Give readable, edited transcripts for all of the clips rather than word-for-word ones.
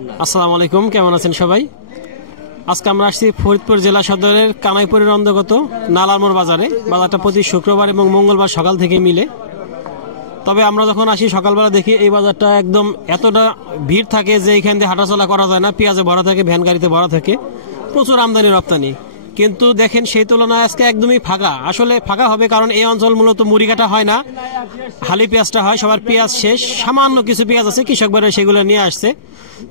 আসসালামু আলাইকুম, কেমন আছেন সবাই? আজকে আমরা আসছি ফরিদপুর জেলা সদরের কানাইপুরের অন্তর্গত নালারমোড় বাজারে। বাজারটা প্রতি শুক্রবার এবং মঙ্গলবার সকাল থেকে মিলে। তবে আমরা যখন আসি সকালবেলা দেখি এই বাজারটা একদম এতটা ভিড় থাকে যে এখান দিয়ে হাঁটাচলা করা যায় না। পেঁয়াজে ভরা থাকে, ভ্যান গাড়িতে ভরা থাকে, প্রচুর আমদানি রপ্তানি। কিন্তু দেখেন সেই তুলনায় আজকে একদমই ফাঁকা। আসলে ফাঁকা হবে কারণ এই অঞ্চল মূলত মুড়ি কাটা হয় না, হালি পেঁয়াজটা হয়। সবার পেঁয়াজ শেষ, সামান্য কিছু পেঁয়াজ আছে, কৃষক ভাইরা সেগুলো নিয়ে আসছে।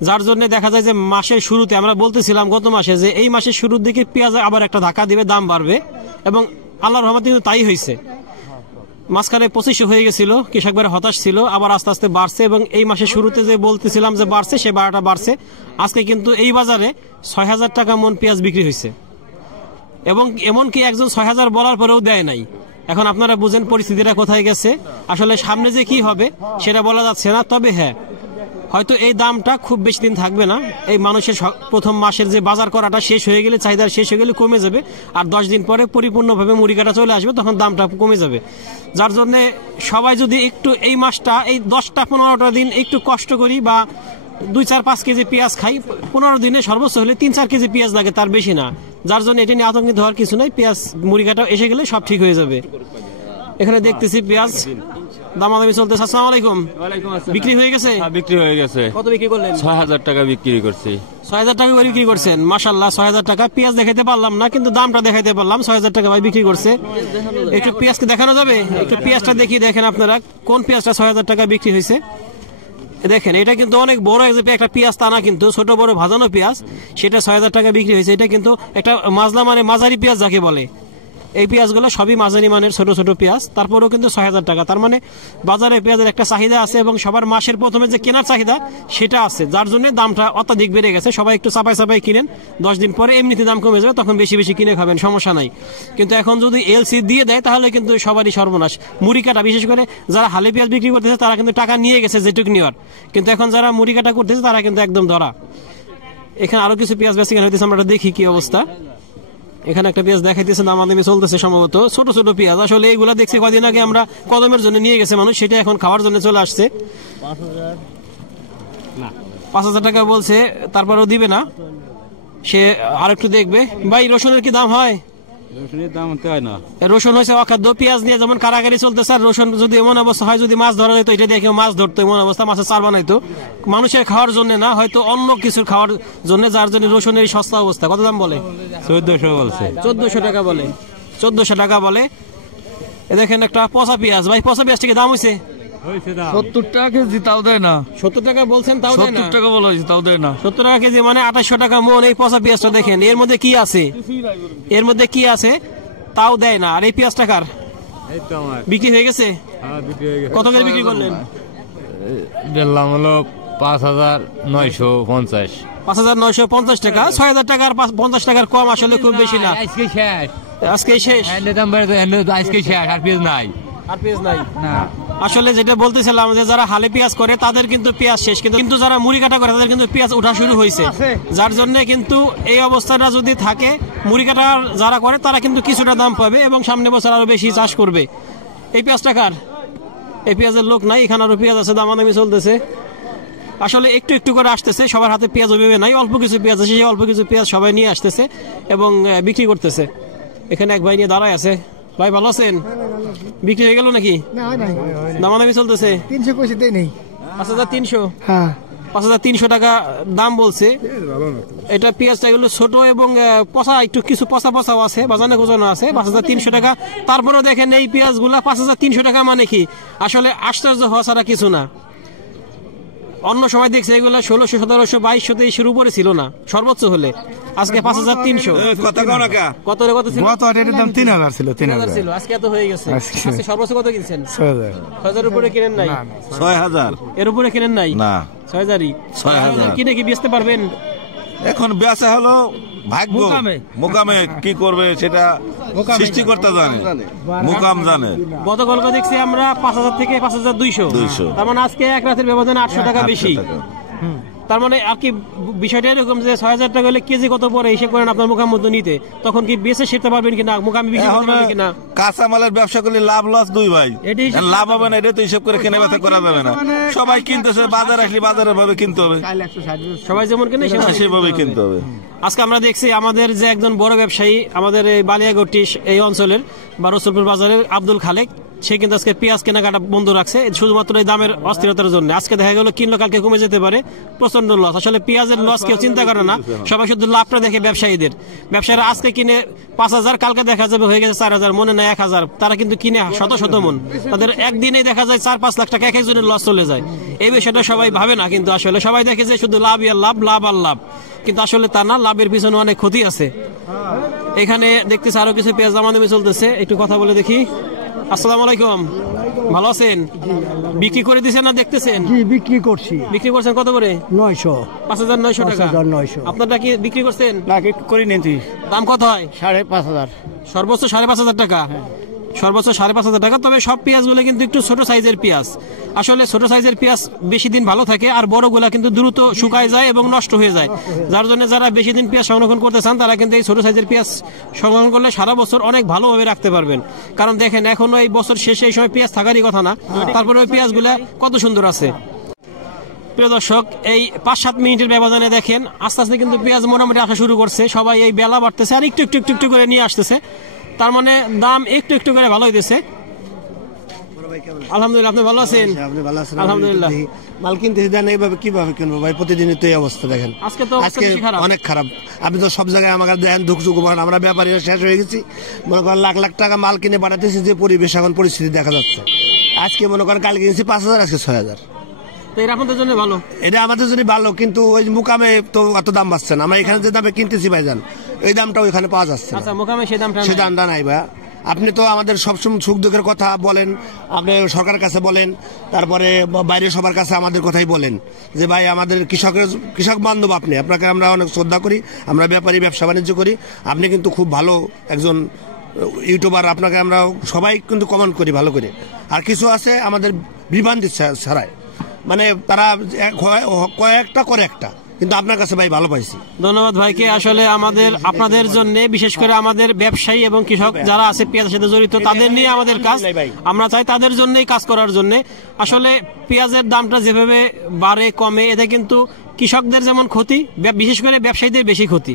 যার জন্য দেখা যায় যে মাসের শুরুতে আমরা বলতেছিলাম গত মাসে যে এই মাসের শুরুর দিকে পেঁয়াজ আবার একটা ধাক্কা দিবে, দাম বাড়বে, এবং আল্লাহর রহমতে কিন্তু তাই হয়েছে। মাঝখানে 2500 হয়ে গেছিল, কৃষক ভাইরা হতাশ ছিল, আবার আস্তে আস্তে বাড়ছে। এবং এই মাসের শুরুতে যে বলতেছিলাম যে বাড়ছে, সে বাড়াটা বাড়ছে। আজকে কিন্তু এই বাজারে 6000 টাকা মন পেঁয়াজ বিক্রি হয়েছে, এবং এমনকি একজন 6000 বলার পরেও দেয় নাই। এখন আপনারা বুঝেন পরিস্থিতিটা কোথায় গেছে। আসলে সামনে যে কি হবে সেটা বলা যাচ্ছে না। তবে হ্যাঁ, হয়তো এই দামটা খুব বেশি দিন থাকবে না। এই মানুষের প্রথম মাসের যে বাজার করাটা শেষ হয়ে গেলে, চাহিদা শেষ হয়ে গেলে কমে যাবে। আর 10 দিন পরে পরিপূর্ণভাবে মুড়ি কাটা চলে আসবে, তখন দামটা কমে যাবে। যার জন্য সবাই যদি একটু এই মাসটা, এই 10-15টা দিন একটু কষ্ট করি, বা 2-4-5 কেজি পেঁয়াজ খাই, 15 দিনে সর্বোচ্চ হলে 3-4 কেজি পেঁয়াজ লাগে, তার বেশি না। যার জন্য এটা নিয়ে আতঙ্কিত হওয়ার কিছু নাই। পেঁয়াজ মুড়ি কাটা এসে গেলে সব ঠিক হয়ে যাবে। এখানে দেখতেছি পেঁয়াজ দামাদামি চলতেছে। আসসালামু আলাইকুম। বিক্রি হয়ে গেছে? বিক্রি হয়ে গেছে। কত বিক্রি করলেন? 6000 টাকা বিক্রি করছি। 6000 টাকা করে বিক্রি করছেন, মাশাআল্লাহ। 6000 টাকা পেঁয়াজ দেখাইতে পারলাম না, কিন্তু দামটা দেখাইতে পারলাম। 6000 টাকা ভাই বিক্রি করছে। একটু পেঁয়াজকে দেখানো যাবে? একটু পেঁয়াজটা দেখিয়ে দেখেন আপনারা কোন পেঁয়াজটা 6000 টাকা বিক্রি হয়েছে। দেখেন, এটা কিন্তু অনেক বড় একটা পেঁয়াজ, তা না কিন্তু, ছোট বড় ভাজানো পেঁয়াজ, সেটা 6000 টাকা বিক্রি হয়েছে। এটা কিন্তু একটা মাজলা মানে মাঝারি পেঁয়াজ যাকে বলে। এই পেঁয়াজগুলো সবই মাঝারি মানের ছোট ছোট পেঁয়াজ, তারপরেও কিন্তু 6000 টাকা। তার মানে বাজারে পেঁয়াজের একটা চাহিদা আছে, এবং সবার মাসের প্রথমে যে কেনার চাহিদা সেটা আছে, যার জন্য দামটা অত্যাধিক বেড়ে গেছে। সবাই একটু চাপাই চাপাই কিনেন, 10 দিন পরে এমনিতে দাম কমে যাবে, তখন বেশি বেশি কিনে খাবেন, সমস্যা নাই। কিন্তু এখন যদি এলসি দিয়ে দেয় তাহলে কিন্তু সবারই সর্বনাশ। মুড়ি কাটা, বিশেষ করে যারা হালি পেঁয়াজ বিক্রি করতেছে তারা কিন্তু টাকা নিয়ে গেছে যেটুকু নেওয়ার, কিন্তু এখন যারা মুড়ি কাটা করতেছে তারা কিন্তু একদম ধরা। এখানে আরো কিছু পেঁয়াজ বেশি হইতেছে, আমরা দেখি কি অবস্থা। এখানে একটা পেঁয়াজ দেখাইতেছে, দামাদামি চলতেছে সম্ভবত, ছোট ছোট পেঁয়াজ। আসলে এইগুলা দেখছি কদিন আগে আমরা কদমের জন্য নিয়ে গেছে মানুষ, সেটা এখন খাওয়ার জন্য চলে আসছে। 5000 টাকা বলছে, তারপরেও দিবে না, সে আরেকটু দেখবে। ভাই, রসুনের কি দাম হয়? রসুন হয়েছে অখাদ্য। পেঁয়াজ নিয়ে যেমন কারাগারি চলতেছে, আর রসুন যদি এমন অবস্থা হয়, যদি মাছ ধরা যেত, এটা দিয়ে কেউ মাছ ধরতো, এমন অবস্থা, মাছের চার বানাইতো, মানুষের খাওয়ার জন্য না, হয়তো অন্য কিছুর খাওয়ার জন্য, যার জন্য রসুনের সস্তা অবস্থা। কত দাম বলে? 1400 বলছে। 1400 টাকা বলে, 1400 টাকা বলে। দেখেন একটা পচা পেঁয়াজ। ভাই, পচা পেঁয়াজ থেকে দাম হয়েছে 70 টাকা কেজি, তাও দেয় না। 70 টাকা বলছেন, তাও দেয় না। 70 টাকা বলা হয়েছে, তাও দেয় না। 70 টাকা কেজি মানে 2800 টাকা মন। এই পচা পেঁয়াজটা দেখেন, এর মধ্যে কি আছে, এর মধ্যে কি আছে, তাও দেয় না। আর এই পেঁয়াজ টাকার বিক্রি হয়ে গেছে। কত করে বিক্রি করলেন? দিলাম হলো 5950। 5950 টাকা। 6000 টাকার 50 টাকার কম আসলে খুব বেশি না। আজকে শেষ, আজকে শেষ, আজকে শেষ, আর পেঁয়াজ নাই, আর পেঁয়াজ নাই না। আসলে যেটা বলতেছিলাম যে যারা হালে পেঁয়াজ করে তাদের কিন্তু পেঁয়াজ শেষ, কিন্তু যারা মুড়ি কাটা করে তাদের কিন্তু পেঁয়াজ ওঠা শুরু হয়েছে। যার জন্য কিন্তু এই অবস্থাটা যদি থাকে, মুড়ি কাটা যারা করে তারা কিন্তু কিছুটা দাম পাবে, এবং সামনে বছর আরো বেশি চাষ করবে। এই পেঁয়াজ টাকার, এই পেঁয়াজের লোক নাই। এখানে আরো পেঁয়াজ আছে, দামাদামি চলতেছে। আসলে একটু একটু করে আসতেছে, সবার হাতে পেঁয়াজ ওইভাবে নাই, অল্প কিছু পেঁয়াজ আছে, সেই অল্প কিছু পেঁয়াজ সবাই নিয়ে আসতেছে এবং বিক্রি করতেছে। এখানে এক ভাই নিয়ে দাঁড়ায় আছে। ভাই, ভালো আছেন? বিক্রি হয়ে গেল নাকি? দামাদামি চলতেছে। 5300। 5300 টাকা দাম বলছে। এটা পেঁয়াজটা এগুলো ছোট এবং পচা, একটু কিছু পচা পচাও আছে, বাজানো গোজানো আছে। 5300 টাকা। তারপরেও দেখেন এই পেঁয়াজগুলা 5300 টাকা মানে কি, আসলে আশ্চর্য হওয়া ছাড়া কিছু না। অন্য সময় দেখছে এগুলা 1600, 1700, 2200 2300 উপরে ছিল না সর্বোচ্চ হলে। আজকে 5300। কত ছিল? গত এর দাম 3000 ছিল, 3000 ছিল, আজকে এত হয়ে গেছে। আজকে সর্বোচ্চ কত কিনছেন? 6000। 6000 উপরে কিনেন নাই? 6000 এর উপরে কিনেন নাই? না, 6000ই। 6000 কিনে কি বেচতে পারবেন? এখন বেচা হলো ভাগ্য, মোকামে কি করবে সেটা সৃষ্টিকর্তা জানে, মোকাম জানে। গতকালকে দেখছি আমরা 5000 থেকে 5200। তার মানে আজকে এক রাতের ব্যবধানে 800 টাকা বেশি। তার মানে আর কি বিষয়টা এরকম যে 6,000 টাকা হলে কেজি কত পরে হিসেব করেন আপনার মুখাম মতো নিতে, তখন কি বেঁচে শিখতে পারবেন কিনা, মুখামি বিক্রি করতে পারবেন কিনা? কাঁচামালের ব্যবসা করলে লাভ লস দুই ভাই, লাভ হবে না এটা তো হিসাব করে কেনা বেচা করা যাবে না। সবাই কিনতেছে, বাজার আসলে বাজারের ভাবে কিনতে হবে, সবাই যেমন কিনে সেভাবে কিনতে হবে। আজকে আমরা দেখছি আমাদের যে একজন বড় ব্যবসায়ী আমাদের এই বালিয়াগড়টি এই অঞ্চলের বা রসুলপুর বাজারের আব্দুল খালেক, সে কিন্তু আজকে পেঁয়াজ কেনাকাটা বন্ধ রাখছে শুধুমাত্র এই দামের অস্থিরতার জন্য। আজকে দেখা গেল কিনলো, কালকে কমে যেতে পারে, প্রচন্ড লস। আসলে পেঁয়াজের লস কেউ চিন্তা করে না, সবাই শুধু লাভটা দেখে ব্যবসায়ীরা আজকে কিনে 5,000, কালকে দেখা যাবে হয়ে গেছে 4,000, মনে নাই 1,000, তারা কিন্তু কিনে শত শত মন, তাদের একদিনেই দেখা যায় 4-5 লাখ টাকা এক একজনের লস চলে যায়। এই বিষয়টা সবাই ভাবে না, কিন্তু আসলে সবাই দেখে যে শুধু লাভ আর লাভ, লাভ আর লাভ, কিন্তু আসলে তা না, লাভের পিছনে অনেক ক্ষতি আছে। এখানে দেখতেছি আরো কিছু পেঁয়াজ দামাদামি চলতেছে, একটু কথা বলে দেখি। আসসালামু আলাইকুম, ভালো আছেন? বিক্রি করে দিচ্ছেন না দেখতেছেন? বিক্রি করছি। বিক্রি করছেন কত করে? 900। 5,900 টাকা। 5,900। আপনারটা কি বিক্রি করছেন? না, একটু করে নিয়েছি। দাম কত হয়? 5,500। সর্বোচ্চ 5,500 টাকা, সর্বোচ্চ 5,500 টাকা। তবে সব পেঁয়াজ গুলো কিন্তু একটু ছোট সাইজের পেঁয়াজ, আসলে ছোট সাইজের পেঁয়াজ বেশি দিন ভালো থাকে, আর বড় গুলা কিন্তু দ্রুত শুকায় যায় এবং নষ্ট হয়ে যায়। যার জন্য যারা বেশি দিন পেঁয়াজ সংরক্ষণ করতে চান তারা কিন্তু এই ছোট সাইজের পেঁয়াজ সংরক্ষণ করলে সারা বছর অনেক ভালোভাবে রাখতে পারবেন। কারণ দেখেন এখনো এই বছর শেষে এই সময় পেঁয়াজ থাকারই কথা না, তারপরে ওই পেঁয়াজ গুলা কত সুন্দর আছে। প্রিয় দর্শক, এই 5-7 মিনিটের ব্যবধানে দেখেন আস্তে আস্তে কিন্তু পেঁয়াজ মোটামুটি আসা শুরু করছে, সবাই এই বেলা বাড়তেছে আর একটু একটু একটু একটু করে নিয়ে আসতেছে, তার মানে দাম একটু একটু করে ভালো হইতেছে। আলহামদুলিল্লাহ, আপনি ভালো আছেন? আলহামদুলিল্লাহ। মাল কিনতেছি দেন, এইভাবে কিভাবে কিনবো ভাই? প্রতিদিনই তো এই অবস্থা দেখেন, আজকে তো অনেক খারাপ। আপনি তো সব জায়গায় আমাকে দেন ধুকচুক, আমরা ব্যাপারীরা শেষ হয়ে গেছি। মনে করেন লাখ লাখ টাকা মাল কিনে পাঠাতেছি, যে পরিবেশ এখন পরিস্থিতি দেখা যাচ্ছে। আজকে মনে করেন কালকে কিনছি 5,000, আজকে 6,000। এটা আপনাদের জন্য ভালো, এটা আমাদের জন্য ভালো, কিন্তু ওই মুকামে তো এত দাম বাড়ছে না। আমরা এখানে যে দামে কিনতেছি ভাইজান, এই দামটা ওইখানে পাওয়া যাচ্ছে। আচ্ছা, মুকামে সেই দামটা নাই ভাই। আপনি তো আমাদের সবসময় সুখ দুঃখের কথা বলেন, আপনি সরকারের কাছে বলেন, তারপরে বাইরে সবার কাছে আমাদের কথাই বলেন যে ভাই আমাদের কৃষক বান্ধব আপনি, আপনাকে আমরা অনেক শ্রদ্ধা করি, আমরা ব্যাপারী ব্যবসা বাণিজ্য করি, আপনি কিন্তু খুব ভালো একজন ইউটিউবার, আপনাকে আমরা সবাই কিন্তু কমেন্ট করি ভালো করে। আর কিছু আছে আমাদের বিভ্রান্তি ছাড়াই, মানে তারা কয়েকটা করে একটা, কিন্তু আপনার কাছে ভাই ভালো পাইছি। ধন্যবাদ ভাইকে। আসলে আমাদের আপনাদের জন্য, বিশেষ করে আমাদের ব্যবসায়ী এবং কৃষক যারা আছে পেঁয়াজের সাথে জড়িত, তাদের নিয়ে আমাদের কাজ, আমরা চাই তাদের জন্যই কাজ করার জন্য। আসলে পেঁয়াজের দামটা যেভাবে বাড়ে কমে, এতে কিন্তু কৃষকদের যেমন ক্ষতি, বিশেষ করে ব্যবসায়ীদের বেশি ক্ষতি।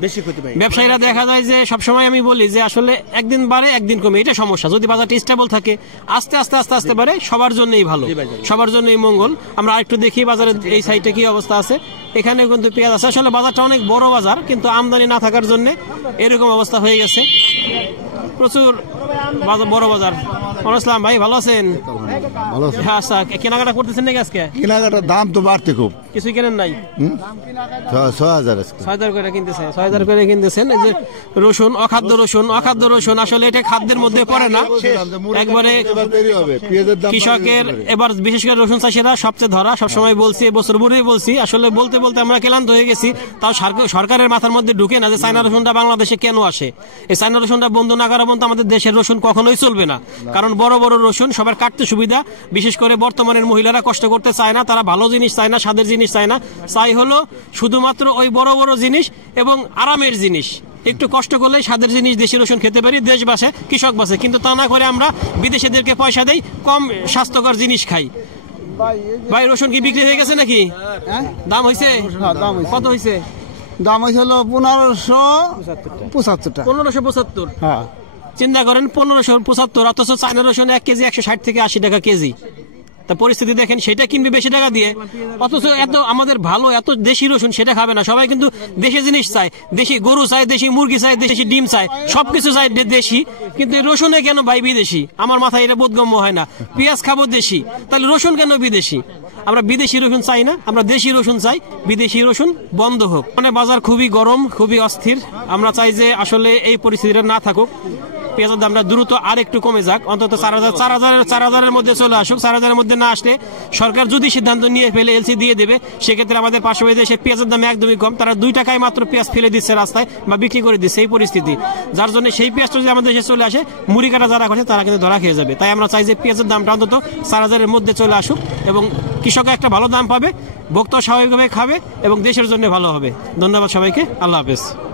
ব্যবসায়ীরা দেখা যায় যে সবসময় আমি বলি যে আসলে একদিন বাড়ে একদিন কমে, এটা সমস্যা। যদি বাজারটা স্টেবল থাকে, আস্তে আস্তে আস্তে আস্তে বাড়ে, সবার জন্যই ভালো, সবার জন্যই মঙ্গল। আমরা আরেকটু দেখি বাজারের এই সাইডে কি অবস্থা আছে। এখানে কিন্তু পেঁয়াজ আছে, আসলে বাজারটা অনেক বড় বাজার, কিন্তু আমদানি না থাকার জন্য এরকম অবস্থা হয়ে গেছে। প্রচুর বড় বাজার। আসসালাম ভাই, ভালো আছেন? হ্যাঁ, আচ্ছা, কেনাকাটা করতেছেন নাকি আজকে? কেনাকাটার দাম তো বাড়তে খুব, কিছুই কেনেন নাই? 6,000 করে কিনতেছেন, 6,000 করে কিনতেছেন। এই যে রসুন, অখাদ্য রসুন, আসলে এটা খাদ্যের মধ্যে পড়ে না, একবারে কৃষকের। এবার বিশেষ করে রসুন চাষিরা সবচেয়ে ধরা, সবসময় বলছি, এবছর ভরেই বলছি, আসলে বলতে বলতে আমরা ক্লান্ত হয়ে গেছি। তাও সরকারের মাথার মধ্যে ঢুকে না যে চায়না রসুনটা বাংলাদেশে কেন আসে। এই চায়না রসুনটা বন্ধ না করা পর্যন্ত আমাদের দেশের রসুন কখনোই চলবে না, কারণ বড় বড় রসুন সবার কাটতে সুবিধা। বিশেষ করে বর্তমানের মহিলারা কষ্ট করতে চায় না, তারা ভালো জিনিস চায় না, স্বাদের জিনিস চায় না, চাই হলো শুধুমাত্র ওই বড় বড় জিনিস এবং আরামের জিনিস। একটু কষ্ট করলে স্বাদের জিনিস, দেশি রসুন খেতে পারি, দেশ বাসে, কৃষক বাসে। কিন্তু তা না করে আমরা বিদেশিদেরকে পয়সা দেই, কম স্বাস্থ্যকর জিনিস খাই। ভাই, রসুন কি বিক্রি হয়ে গেছে নাকি? দাম হয়েছে? কত হয়েছে? দাম হয়েছিল 1,575 টাকা। 1,575? হ্যাঁ, চিন্তা করেন, 1,575, অথচ চায়না রসুন 1 কেজি 160 থেকে 80 টাকা কেজি। তা পরিস্থিতি দেখেন, সেটা কিনবে বেশি টাকা দিয়ে, অথচ এত আমাদের ভালো এত দেশি রসুন সেটা খাবে না। সবাই কিন্তু দেশি জিনিস চায়, দেশি গরু চায়, দেশি মুরগি চায়, দেশি ডিম চায়, সবকিছু চায় দেশি, কিন্তু রসুনে কেন ভাই বিদেশি? আমার মাথায় এটা বোধগম্য হয় না। পেঁয়াজ খাবো দেশি, তাহলে রসুন কেন বিদেশি? আমরা বিদেশি রসুন চাই না, আমরা দেশি রসুন চাই। বিদেশি রসুন বন্ধ হোক। মানে বাজার খুবই গরম, খুবই অস্থির। আমরা চাই যে আসলে এই পরিস্থিতিটা না থাকুক, পেঁয়াজের দামটা দ্রুত আর একটু কমে যাক, অন্তত 4,000-4,000-4,000-এর মধ্যে চলে আসুক। 4,000-এর মধ্যে না আসলে সরকার যদি সিদ্ধান্ত নিয়ে ফেলে এলসি দিয়ে দেবে, সেক্ষেত্রে আমাদের পার্শ্ববর্তী দেশে পেঁয়াজের দাম একদমই কম, তারা 2 টাকায় মাত্র পেঁয়াজ ফেলে দিচ্ছে রাস্তায় বা বিক্রি করে দিচ্ছে, এই পরিস্থিতি। যার জন্য সেই পেঁয়াজটা যদি আমাদের দেশে চলে আসে, মুড়ি কাটা যারা করছে তারা কিন্তু ধরা খেয়ে যাবে। তাই আমরা চাই যে পেঁয়াজের দামটা অন্তত 4,000-এর মধ্যে চলে আসুক এবং কৃষক একটা ভালো দাম পাবে, ভোক্তা স্বাভাবিকভাবে খাবে এবং দেশের জন্য ভালো হবে। ধন্যবাদ সবাইকে, আল্লাহ হাফেজ।